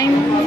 Kain mo.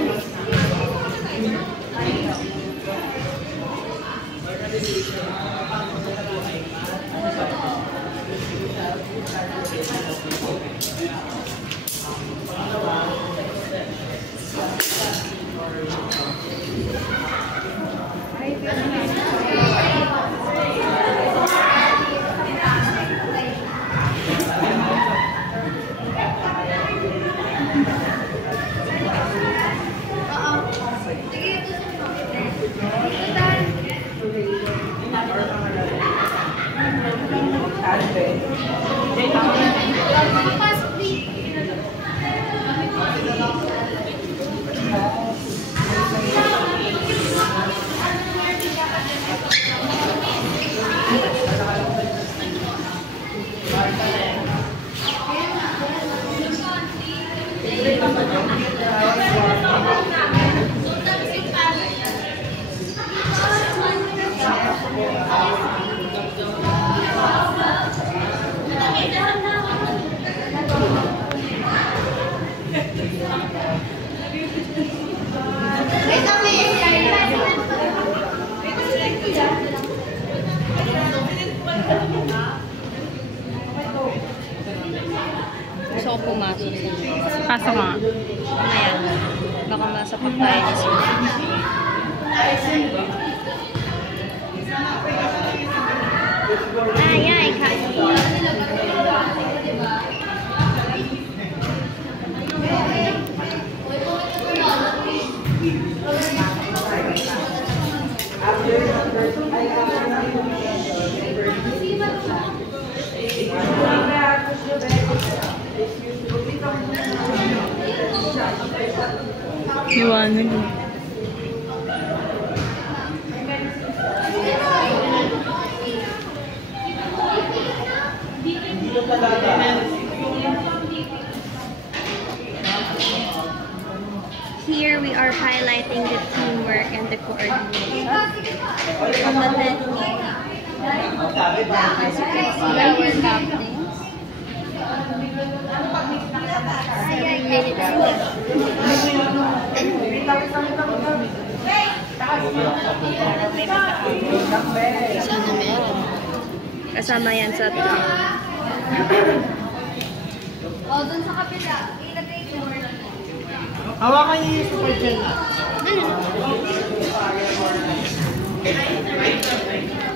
Gusto ko pumasok. Pasok nga. Ayan. Baka masapak tayo ni Sir. Ay, kain. Iwanan mo. Here we are highlighting the teamwork and the coordination of the 10 team. As you can see, our captains. 7 minutes left. Sana meron. Kasama yan sa team. Dun sa kapila. Ilagay mo. Hawakan niyo yung super gel.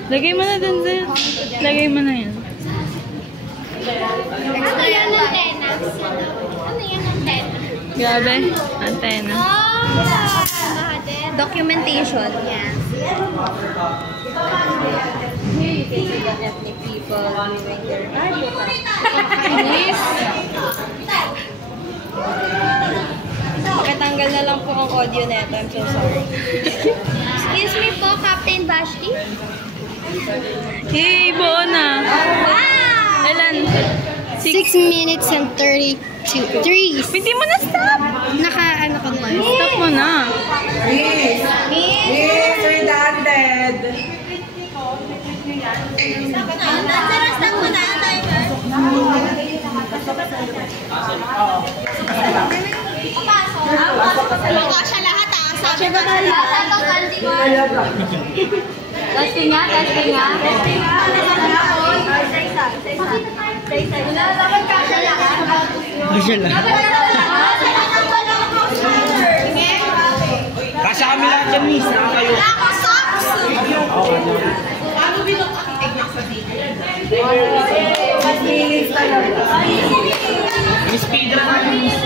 Lagay mo na dun, Zen. Lagay mo na yan. Ano yan ang tenas? Ano yan ang tenas? Grabe. Antena. Documentation. Yes. Here you can see the ethnic people doing their radio. Yes. Pakitanggal na lang po ang audio neto. I'm so sorry. Excuse me po, Captain Vashti. Yay! Buo na. Wow! Ilan? 6 minutes and 32. Hindi mo na stop! Naka-ano ko na. Stop mo na. Miss! Miss! Redundant! Stop mo na. Mukha siya lahat ah. Sabi ko na testing nga. Testing nga. Kasya lang. Kasya kami lahat yan, Miss. Saka kayo. Ano binok ang egg sa dito? Miss Pedro na, Miss.